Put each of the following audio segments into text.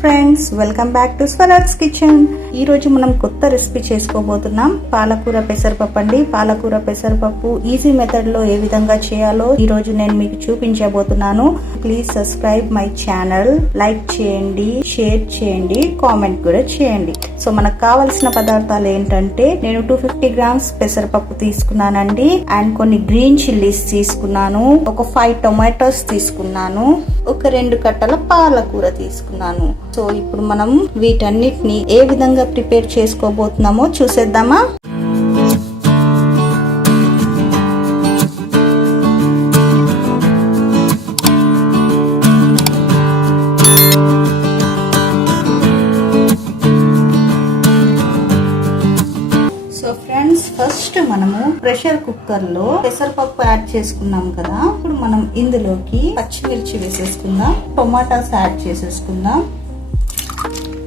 Friends welcome back to Swaraj kitchen ఈ రోజు మనం కొత్త రెసిపీ చేసుకోబోతున్నాం. పాలకూర పెసరపప్పు అండి. పాలకూర పెసరపప్పు ఈజీ మెథడ్లో ఏ విధంగా చేయాలో ఈ రోజు నేను మీకు చూపించబోతున్నాను. Please subscribe my channel like చేయండి షేర్ చేయండి కామెంట్ కూడా చేయండి. సో మనకు కావలసిన పదార్థాలు ఏంటంటే నేను టూ ఫిఫ్టీ గ్రామ్స్ పెసరపప్పు తీసుకున్నానండి. అండ్ కొన్ని గ్రీన్ చిల్లీస్ తీసుకున్నాను. ఒక ఫైవ్ టొమాటోస్ తీసుకున్నాను. ఒక రెండు కట్టల పాలకూర తీసుకున్నాను. సో ఇప్పుడు మనం వీటన్నిటిని ఏ విధంగా ప్రిపేర్ చేసుకోబోతున్నామో చూసేద్దామా? ప్రెషర్ కుక్కర్లో పెసరపప్పు యాడ్ చేసుకున్నాం కదా. ఇప్పుడు మనం ఇందులోకి పచ్చిమిర్చి వేసేసుకుందాం. టొమాటాస్ యాడ్ చేసేసుకుందాం.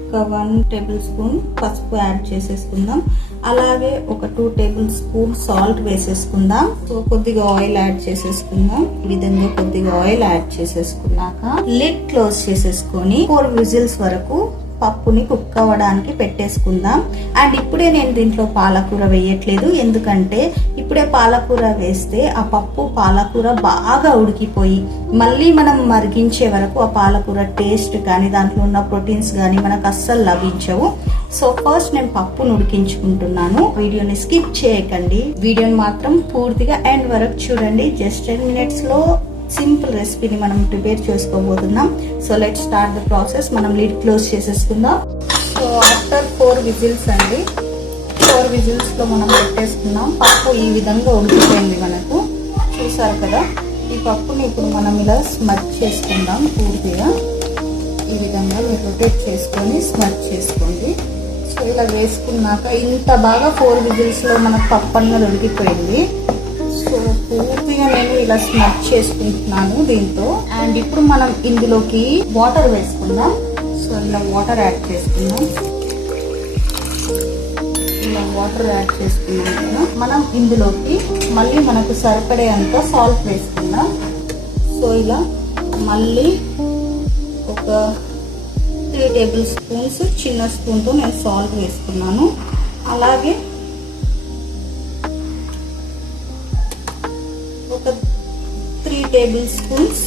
ఒక వన్ టేబుల్ స్పూన్ పసుపు యాడ్ చేసేసుకుందాం. అలాగే ఒక టూ టేబుల్ స్పూన్ సాల్ట్ వేసేసుకుందాం. సో కొద్దిగా ఆయిల్ యాడ్ చేసేసుకుందాం. ఈ విధంగా కొద్దిగా ఆయిల్ యాడ్ చేసేసుకున్నాక లిడ్ క్లోజ్ చేసేసుకొని ఫోర్ విజిల్స్ వరకు పప్పుని కుక్ అవ్వడానికి పెట్టేసుకుందాం. అండ్ ఇప్పుడే నేను దీంట్లో పాలకూర వేయట్లేదు. ఎందుకంటే ఇప్పుడే పాలకూర వేస్తే ఆ పప్పు పాలకూర బాగా ఉడికిపోయి మళ్ళీ మనం మరిగించే వరకు ఆ పాలకూర టేస్ట్ కానీ దాంట్లో ఉన్న ప్రోటీన్స్ కానీ మనకు అస్సలు లభించవు. సో ఫస్ట్ నేను పప్పును ఉడికించుకుంటున్నాను. వీడియోని స్కిప్ చేయకండి. వీడియోని మాత్రం పూర్తిగా ఎండ్ వరకు చూడండి. జస్ట్ టెన్ మినిట్స్లో సింపుల్ రెసిపీని మనం ప్రిపేర్ చేసుకోబోతున్నాం. So let start the process మనం లిడ్ క్లోజ్ చేసేసుకుందాం. సో ఆఫ్టర్ ఫోర్ విజిల్స్ అండి. ఫోర్ విజిల్స్లో మనం పెట్టేసుకున్నాం పప్పు ఈ విధంగా ఉడికిపోయింది మనకు. చూసారు కదా? ఈ పప్పుని ఇప్పుడు మనం ఇలా స్మచ్ చేసుకుందాం పూర్తిగా. ఈ విధంగా మీరు రొటేట్ చేసుకొని స్మచ్ చేసుకోండి. సో ఇలా వేసుకున్నాక ఇంత బాగా ఫోర్ విజిల్స్లో మనకు పప్పు అన్నది ఉడికిపోయింది. సో పూర్తిగా నేను ఇలా స్మచ్ చేసుకుంటున్నాను దీంతో. అండ్ ఇప్పుడు మనం ఇందులోకి వాటర్ వేసుకుందాం. సో ఇలా వాటర్ యాడ్ చేసుకుందాం. ఇలా వాటర్ యాడ్ చేసుకున్నాం కదా. మనం ఇందులోకి మళ్ళీ మనకు సరిపడే అంత సాల్ట్ వేసుకుందాం. సో ఇలా మళ్ళీ ఒక త్రీ టేబుల్ స్పూన్స్ చిన్న స్పూన్తో నేను సాల్ట్ వేసుకున్నాను. అలాగే టేబుల్ స్పూన్స్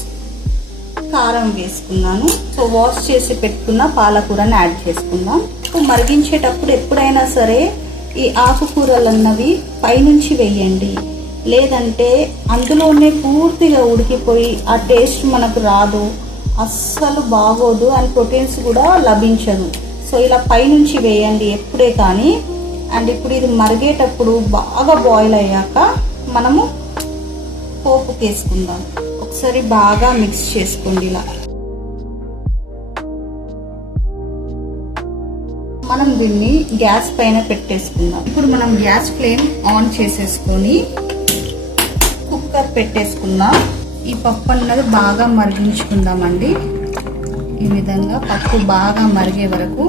కారం వేసుకున్నాను. సో వాష్ చేసి పెట్టుకున్న పాలకూరని యాడ్ చేసుకుందాం. సో మరిగించేటప్పుడు ఎప్పుడైనా సరే ఈ ఆకుకూరలు అన్నవి పైనుంచి వేయండి. లేదంటే అందులోనే పూర్తిగా ఉడికిపోయి ఆ టేస్ట్ మనకు రాదు. అస్సలు బాగోదు అండ్ ప్రోటీన్స్ కూడా లభించదు. సో ఇలా పైనుంచి వేయండి ఎప్పుడే కానీ. అండ్ ఇప్పుడు ఇది మరిగేటప్పుడు బాగా బాయిల్ అయ్యాక మనము పోపు వేసుకుందాం ఒకసారి బాగా మిక్స్ చేసుకోండి ఇలా. మనం దీన్ని గ్యాస్ పైన పెట్టేసుకుందాం. ఇప్పుడు మనం గ్యాస్ ఫ్లేమ్ ఆన్ చేసేసుకొని కుక్కర్ పెట్టేసుకుందాం. ఈ పప్పు అన్నది బాగా మరిగించుకుందామండి. ఈ విధంగా పప్పు బాగా మరిగే వరకు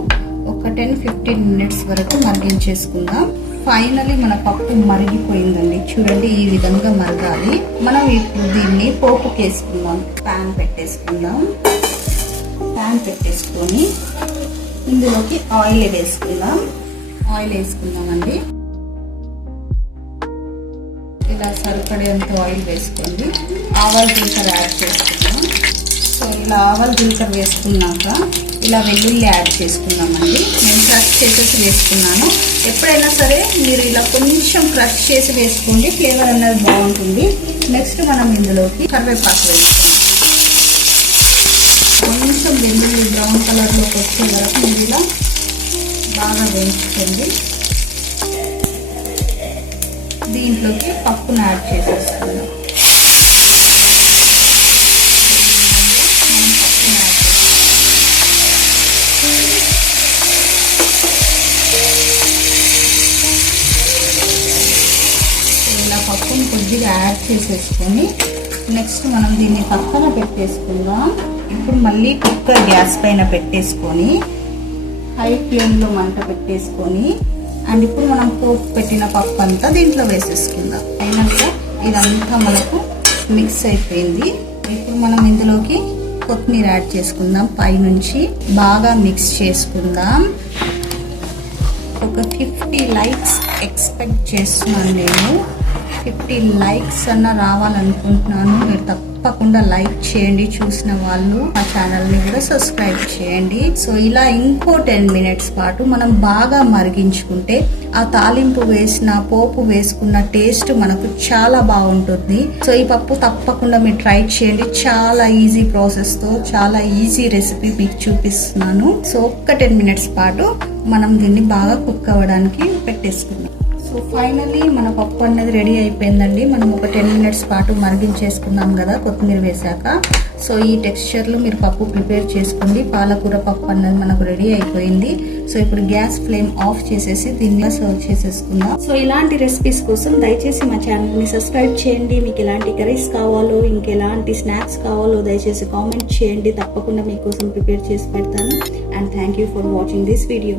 ఒక టెన్ ఫిఫ్టీన్ మినిట్స్ వరకు మరిగించేసుకుందాం. ఫైనలీ మన పప్పు మరిగిపోయిందండి. చూడండి ఈ విధంగా మరగాలి. మనం ఇప్పుడు దీన్ని పోపుకి వేసుకుందాం ప్యాన్ పెట్టేసుకుందాం. ప్యాన్ పెట్టేసుకొని ఇందులోకి ఆయిల్ వేసుకుందాం ఆయిల్ వేసుకుందామండి. ఇలా సరిపడేంత ఆయిల్ వేసుకోండి. ఆవాల జీలకర్ర యాడ్ చేసుకుందాం. సో ఇలా ఆవాల జీలకర్ర వేసుకున్నాక ఇలా వెల్లుల్లి యాడ్ చేసుకుందామండి. నేను క్రష్ చేసేసి వేసుకున్నాను. ఎప్పుడైనా సరే మీరు ఇలా కొంచెం క్రష్ చేసి వేసుకోండి. ఫ్లేవర్ అనేది బాగుంటుంది. నెక్స్ట్ మనం ఇందులోకి కరివేపాకు వేసుకుందాం. కొంచెం వెల్లుల్లి బ్రౌన్ కలర్లోకి వచ్చే వరకు మీరు ఇలా బాగా వేయించుకోండి. దీంట్లోకి పప్పును యాడ్ చేసేస్తాం కొద్దిగా యాడ్ చేసేసుకొని నెక్స్ట్ మనం దీన్ని పక్కన పెట్టేసుకుందాం. ఇప్పుడు మళ్ళీ కుక్కర్ గ్యాస్ పైన పెట్టేసుకొని హై ఫ్లేమ్లో మంట పెట్టేసుకొని అండ్ ఇప్పుడు మనం పోపు పెట్టిన పప్పు అంతా దీంట్లో వేసేసుకుందాం. అయినాక ఇదంతా మనకు మిక్స్ అయిపోయింది. ఇప్పుడు మనం ఇందులోకి కొత్తిమీర యాడ్ చేసుకుందాం. పైనుంచి బాగా మిక్స్ చేసుకుందాం. ఒక ఫిఫ్టీ లైక్స్ ఎక్స్పెక్ట్ చేస్తున్నాను నేను. ఫిఫ్టీ లైక్స్ అన్న రావాలనుకుంటున్నాను. మీరు తప్పకుండా లైక్ చేయండి చూసిన వాళ్ళు మా ఛానల్ని కూడా సబ్స్క్రైబ్ చేయండి. సో ఇలా ఇంకో టెన్ మినిట్స్ పాటు మనం బాగా మరిగించుకుంటే ఆ తాలింపు వేసిన పోపు వేసుకున్న టేస్ట్ మనకు చాలా బాగుంటుంది. సో ఈ పప్పు తప్పకుండా మీరు ట్రై చేయండి. చాలా ఈజీ ప్రాసెస్తో చాలా ఈజీ రెసిపీ మీకు చూపిస్తున్నాను. సో ఒక్క టెన్ మినిట్స్ పాటు మనం దీన్ని బాగా కుక్ అవ్వడానికి పెట్టేసుకుందాం. సో ఫైనలీ మన పప్పు అనేది రెడీ అయిపోయిందండి. మనం ఒక టెన్ మినిట్స్ పాటు మరిగించేసుకున్నాం కదా కొత్తిమీర వేసాక. సో ఈ టెక్స్చర్లో మీరు పప్పు ప్రిపేర్ చేసుకోండి. పాలకూర పప్పు అన్నది మనకు రెడీ అయిపోయింది. సో ఇప్పుడు గ్యాస్ ఫ్లేమ్ ఆఫ్ చేసేసి దీన్ని సర్వ్ చేసేసుకుందాం. సో ఇలాంటి రెసిపీస్ కోసం దయచేసి మా ఛానల్ని సబ్స్క్రైబ్ చేయండి. మీకు ఎలాంటి కర్రీస్ కావాలో ఇంకెలాంటి స్నాక్స్ కావాలో దయచేసి కామెంట్ చేయండి. తప్పకుండా మీకోసం ప్రిపేర్ చేసి పెడతాను. And thank you for watching this video